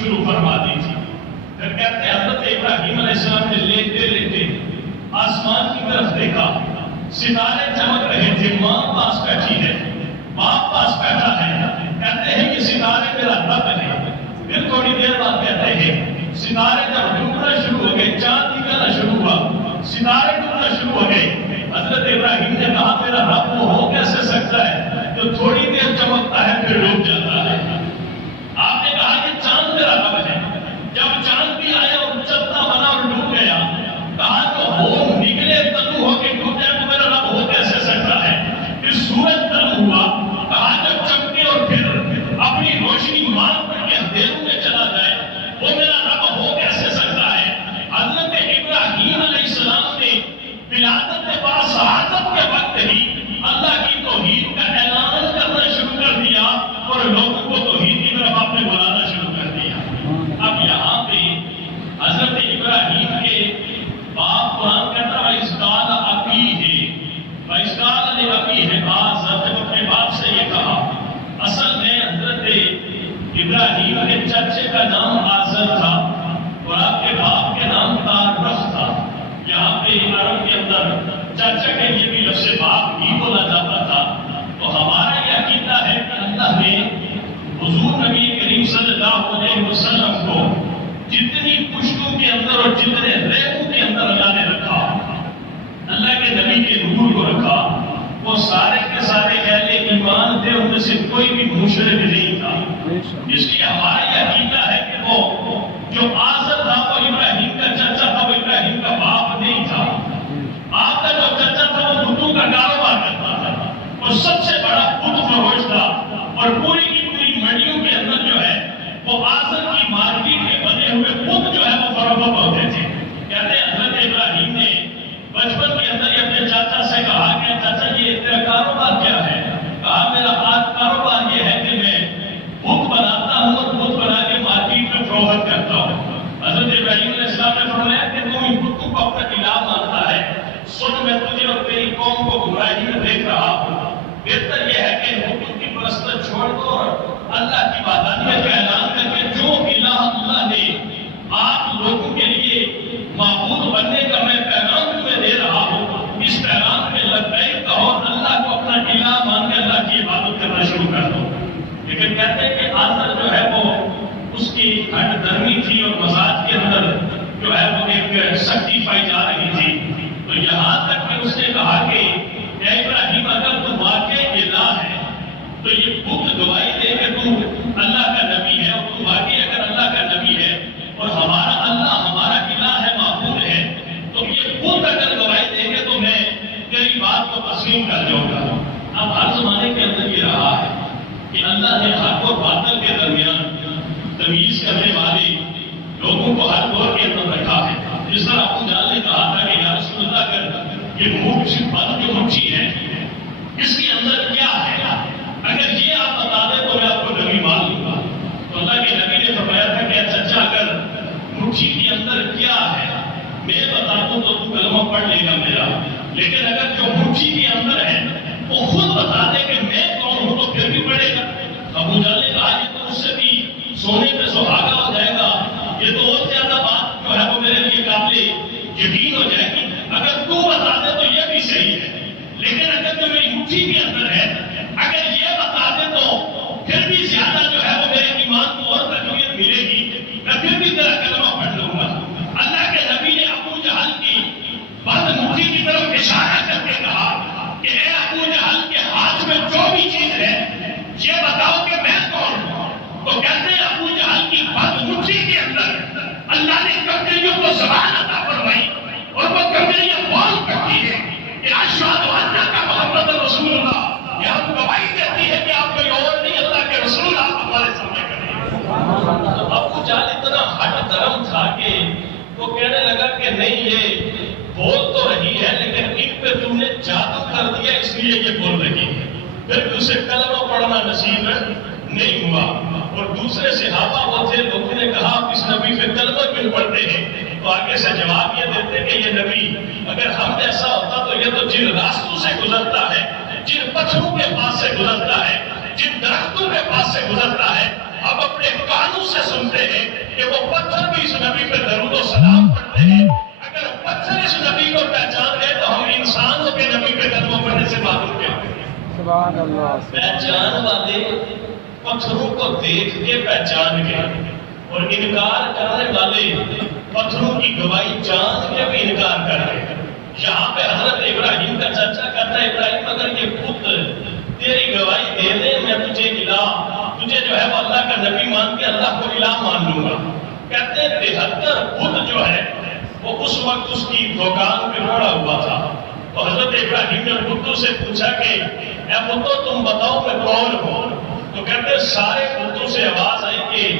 شروع فرما دی تھی۔ پھر کہتے ہیں حضرت ابراہیم علیہ السلام نے لیٹے لیٹے آسمان کی طرف دیکھا، ستارے چمک رہے تھے، ماں پاس بیٹھی ہے، باپ پاس بیٹھا ہے۔ کہتے ہیں کہ ستارے میرا رب ہے۔ پھر تھوڑی دیر بعد کہتے ہیں ستارے جب ڈوبنا شروع ہو گئے، چاند نکلنا شروع ہوا، ستارے ڈوبنا شروع ہو گئے، حضرت ابراہیم نے کہا میرا رب وہ ہو کیسے سکتا ہے جو تھوڑی دیر چمکتا ہے پھر ڈوب جاتا ہے۔ آپ نے کہا کہ چاند میرا رب ہے۔ جب چاند بھی آیا اور چلتا بنا اور ڈوب گیا، کہا تو ہو نکلے تلو ہو کے ڈوب جائے تو میرا رب ہو کیسے سکتا ہے۔ پھر سورج تلو ہوا، کہا جب چمکے اور پھر اپنی روشنی مار کر کے اندھیروں میں چلا جائے وہ میرا رب ہو کیسے سکتا ہے۔ حضرت ابراہیم علیہ السلام نے ولادت با شہادت کے وقت ہی اللہ کی توحید کا اعلان کرنا شروع کر دیا اور لوگوں کو توحید کی طرف آپ نے بلانا شروع کر دیا۔ اب یہاں پہ حضرت ابراہیم کے باپ قرآن کہتا ہے وَإِذْ ابھی ہے آزر، جب اپنے باپ سے یہ کہا۔ اصل میں حضرت ابراہیم کے چچے کا نام آزر تھا اور آپ کے باپ کے نام تارف تھا۔ یہاں پہ عرب کے اندر چچا کے لیے بھی لفظ باپ ہی بولا جاتا تھا۔ تو ہمارا یہ عقیدہ ہے کہ اللہ نے حضور نبی کریم صلی اللہ علیہ وسلم کو جتنی پشتوں کے اندر اور جتنے ریخوں کے اندر اللہ نے رکھا، اللہ کے نبی کے نور کو رکھا، وہ سارے کے سارے اہل ایمان تھے، ان میں سے کوئی بھی مشرک نہیں تھا۔ اس لیے ہمارا یہ عقیدہ ہے کہ وہ جو آزر تھا وہ ابراہیم کا چچا تھا، وہ ابراہیم کا باپ نہیں تھا۔ آپ کا جو چچا تھا وہ بتوں کا کاروبار کرتا تھا، وہ سب سے بڑا بت فروش تھا اور پوری کی پوری منڈیوں کے اندر جو ہے وہ آزر کی مارکیٹ میں بنے ہوئے بت جو ہے وہ فروخت ہوتے تھے۔ کہتے ہیں حضرت ابراہیم نے بچپن کے اندر یہ اپنے چاچا سے کہا کہ چاچا یہ تیرا کاروبار کیا ہے؟ کہا میرا کاروبار یہ ہے کہ میں بت بناتا ہوں اور بت بنا کے مارکیٹ میں فروخت کرتا ہوں۔ حضرت ابراہیم علیہ السلام نے فرمایا کہ تم ان بتوں کو اپنا الہ مانتا ہے، سن میں تجھے اور تیری قوم کو گمراہی میں دیکھ رہا ہوں۔ بہتر یہ ہے کہ بتوں کی پرستش چھوڑ دو اور اللہ کی وحدانیت کا اعلان کر کے جو الہ اللہ نے آپ لوگوں کے لیے معبود بننے کا میں پیغام تمہیں دے رہا ہوں، اس پیغام میں لبیک کہو اور اللہ کو اپنا الہ مان کے اللہ کی عبادت کرنا شروع کر دو۔ لیکن کہتے ہیں کہ آزر جو ہے وہ اس کی ہٹ درمی تھی اور مزاج کے اندر جو ہے وہ ایک سختی پائی جا رہی تھی۔ تو یہاں تک کہ اس نے کہا کہ اے ابراہیم اگر تو واقعی الہ ہے تو یہ بت گواہی دے کہ تو اللہ کا نبی ہے، اور تو واقعی اگر اللہ کا نبی ہے اور ہمارا اللہ ہمارا الہ ہے، معبود ہے، تو یہ بت اگر گواہی دیں گے تو میں تیری بات کو تسلیم کر جاؤں گا۔ اب ہر زمانے کے اندر یہ رہا ہے کہ اللہ نے حق اور باطل کے درمیان تمیز کرنے والے لوگوں کو ہر دور کے اندر رکھا ہے۔ جس طرح ابو جہل نے کہا تھا کہ یا رسول اللہ اگر یہ منہ بند جو مچھی ہے اس کے اندر کیا ہے، اگر یہ آپ بتا دیں تو میں آپ کو نبی مان لوں گا۔ تو اللہ کے نبی نے فرمایا تھا کہ چچا اگر مٹھی کے اندر کیا ہے میں بتا دوں تو تو کلمہ پڑھ لے گا میرا، لیکن اگر جو مٹھی کے اندر ہے وہ خود بتا دے کہ میں کون ہوں تو پھر بھی پڑھے گا۔ ابو جہل نے کہا یہ تو اس سے بھی سونے پہ سہاگا ہو جائے گا، یہ تو اور زیادہ بات جو ہے وہ میرے لیے قابل یقین ہو جائے گی، اگر تو بتا دے تو یہ بھی صحیح ہے، لیکن اگر جو میری مٹھی کے اندر ہے اگر یہ بتا دے تو پھر بھی زیادہ جو ہے وہ میرے ایمان کو اور تقویت ملے گی، میں پھر بھی تیرا کلمہ پڑھ لوں گا۔ اللہ کے نبی نے ابو جہل کی بند مٹھی کی طرف اشارہ کر کے کہا کہ اے ابو جہل کے ہاتھ میں جو بھی چیز ہے یہ بتاؤ کہ میں کون ہوں۔ تو کہتے ہیں ابو جہل کی بند مٹھی کے اندر اللہ نے کمزوریوں کو زبان عطا فرمائی اور وہ کمزوریاں بول کرتی ہے کہ اشہد ان محمد رسول اللہ، یہ ہم گواہی دیتی ہے کہ آپ کوئی اور نہیں، اللہ کے رسول آپ ہمارے سامنے کریں۔ تو ابو جہل اتنا ہٹ درم تھا کہ وہ کہنے لگا کہ نہیں یہ بول تو رہی ہے لیکن ایک پہ تم نے جادو کر دیا اس لیے یہ بول رہی ہے۔ پھر اسے کلمہ پڑھنا نصیب نہیں ہوا، اور دوسرے صحابہ وہ تھے، لوگوں نے کہا آپ اس نبی پہ کلمہ کیوں پڑھتے ہیں؟ تو آگے سے جواب یہ دیتے کہ یہ نبی اگر ہم جیسا ہوتا تو یہ تو جن راستوں سے گزرتا ہے، جن پتھروں کے پاس سے گزرتا ہے، جن درختوں کے پاس سے گزرتا ہے، اب اپنے کانوں سے سنتے ہیں کہ وہ پتھر بھی اس نبی پہ درود و سلام پڑھتے ہیں. اگر پتھر اس نبی کو پہچان لے تو ہم انسانوں کے نبی پہ کلمہ پڑھنے سے معلوم کیا ہوگا؟ سبحان اللہ. پہچان والے پتھروں کو دیکھ کے پہچان گئے اور انکار کرنے والے پتھروں کی گواہی جان کے بھی انکار کر گئے. یہاں پہ حضرت ابراہیم کا چرچا کرتا ہے ابراہیم اگر یہ بت تیری گواہی دے دے میں تجھے جو ہے وہ اللہ کا نبی مان کے اللہ کو الہ مان لوں گا. کہتے ہیں 73 بت جو ہے وہ اس وقت اس کی دکان پہ پڑا ہوا تھا. تو حضرت ابراہیم نے بتوں سے پوچھا کہ اے بتوں تم بتاؤ میں کون ہوں. تو کہتے ہیں سارے بتوں سے آواز آئی کہ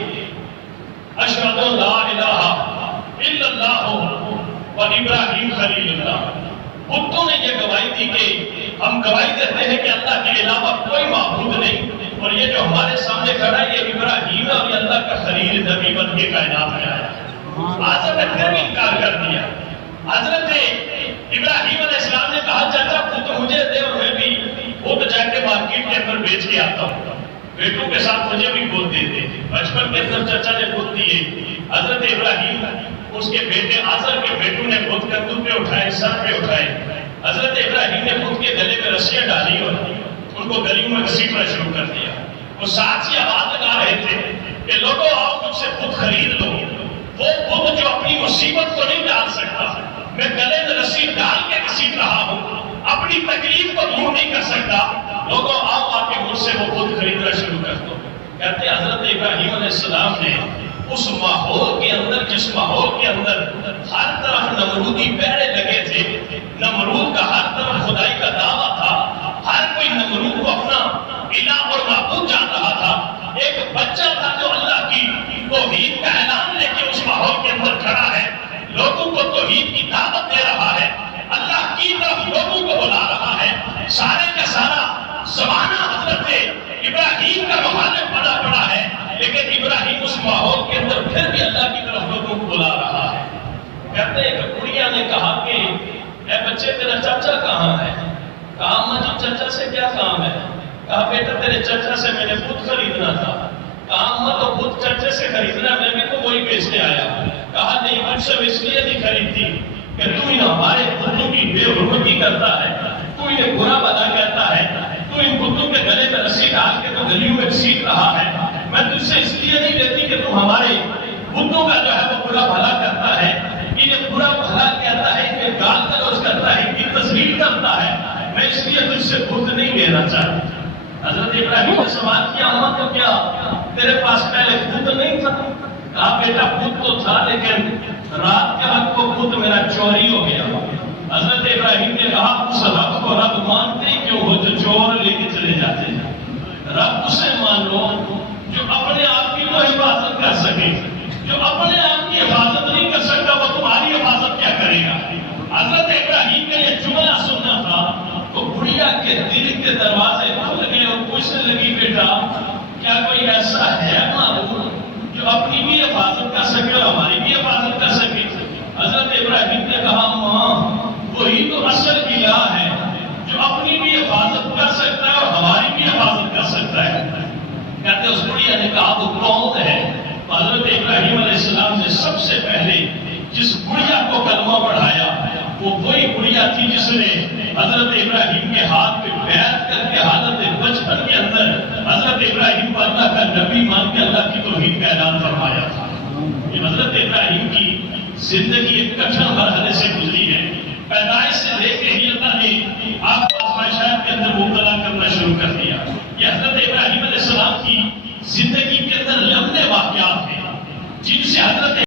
اشہد لا الہ الا اللہ و ابراہیم خلیل اللہ. بتوں نے یہ گواہی دی کہ ہم گواہی دیتے ہیں کہ اللہ کے علاوہ کوئی معبود نہیں اور یہ جو ہمارے سامنے کھڑا ہے یہ ابراہیم ہے اور یہ اللہ کا خلیل نبی بن کے کائنات میں آیا. آزم نے پھر بھی انکار کر دیا. حضرت ابراہیم علیہ السلام نے کہا چچا بت مجھے دے اور میں بھی بت جا کے مارکیٹ کے اندر بیچ کے آتا ہوں. بیٹوں کے ساتھ مجھے بھی بت دے دے. بچپن کے اندر چچا نے بت دیے. حضرت ابراہیم اس کے بیٹے آزر کے بیٹوں نے بت کندھوں پہ اٹھائے سر پہ اٹھائے. حضرت ابراہیم نے بت کے گلے میں رسیاں ڈالی اور ان کو گلیوں میں گھسیٹنا شروع کر دیا. وہ ساتھ ہی آواز لگا رہے تھے کہ لوگوں آؤ مجھ سے بت خرید لو. وہ بت جو اپنی مصیبت کو نہیں ڈال سکتا میں گلے میں رسی ڈال کے گھسیٹ رہا ہوں اپنی تکلیف کو دور نہیں کر سکتا. لوگوں آؤ آ کے مجھ سے وہ بت خریدنا شروع کر دو. کہتے ہیں حضرت ابراہیم علیہ السلام نے اس ماحول کے اندر جس ماحول کے اندر ہر طرف نمرودی پہرے لگے تھے نمرود کا ہر طرف خدائی کا دعویٰ تھا ہر کوئی نمرود کو اپنا الہ اور معبود جان رہا تھا. ایک بچہ تھا جو اللہ کی توحید کا اعلان لے کے اس ماحول کے اندر کھڑا ہے لوگوں کو توحید کی دعوت دے رہا ہے اللہ کی طرف لوگوں کو بلا رہا ہے. سارے کا سارا زمانہ حضرت ابراہیم کا مخالف بنا پڑا ہے لیکن ابراہیم اس ماحول کے اندر پھر بھی اللہ کی طرف لوگوں کو بلا رہا ہے. کہتے ہیں کہ بڑھیا نے کہا کہ اے بچے تیرا چچا کہاں ہے؟ کہا اماں جی چچا سے کیا کام ہے؟ کہا بیٹا تیرے چچا سے میں نے بت خریدنا تھا. کہا اماں تو بت چچے سے خریدنا میں بھی تو وہی بیچنے آیا. کہا نہیں مجھ سے اس لیے نہیں خریدتی کہ تو ان ہمارے بتوں کی بے حرمتی کرتا ہے تو انہیں برا بھلا کہتا ہے تو ان بتوں کے گلے میں رسی ڈال کے تو گلیوں میں گھسیٹ رہا ہے. میں تجھ سے اس لیے نہیں لیتی کہ تم ہمارے بتوں کا جو ہے وہ برا بھلا کرتا ہے انہیں برا بھلا کہتا ہے انہیں گال گلوچ کرتا ہے ان کی تصویر کرتا ہے میں اس لیے تجھ سے بت نہیں لینا چاہتا. حضرت ابراہیم نے سوال کیا اماں تو کیا تیرے پاس پہلے بت نہیں تھا؟ کہا بیٹا بت تو تھا لیکن رات کے وقت وہ بت میرا چوری ہو گیا. حضرت ابراہیم نے کہا اس رب کو رب مانتے کیوں ہو جو چور لے کے چلے جاتے ہیں؟ رب اسے مان لو جو اپنے آپ کی وہ حفاظت کر سکے. جو اپنے آپ کی حفاظت نہیں کر سکتا وہ تمہاری حفاظت کیا کرے گا؟ حضرت ابراہیم کا یہ جملہ سننا تھا تو بڑھیا کے دل کے دروازے کھل گئے اور پوچھنے لگی بیٹا کیا کوئی ایسا ہے معبود جو اپنی بھی حفاظت کر سکے اور ہماری بھی حفاظت کر سکے؟ حضرت ابراہیم نے کہا ماں وہی تو اصل الہ ہے جو اپنی بھی حفاظت کر سکتا ہے اور ہماری بھی حفاظت کر سکتا ہے. کہتے اس بڑھیا نے کہا وہ کون ہے؟ حضرت ابراہیم علیہ السلام نے سب سے پہلے جس بڑھیا کو کلمہ پڑھایا وہ وہی بڑھیا تھی جس نے حضرت ابراہیم کے ہاتھ پہ بیعت کر کے حالت بچپن کے اندر حضرت ابراہیم کو اللہ کا نبی مان کے اللہ کی توحید کا اعلان فرمایا تھا. یہ حضرت ابراہیم کی زندگی ایک کٹھن مرحلے سے گزری ہے. پیدائش سے لے کے ہی اللہ نے آپ کو آزمائشات کے اندر مبتلا کرنا شروع کر دیا. یہ حضرت ابراہیم علیہ السلام کی زندگی کے اندر لمبے واقعات ہیں جن سے حضرت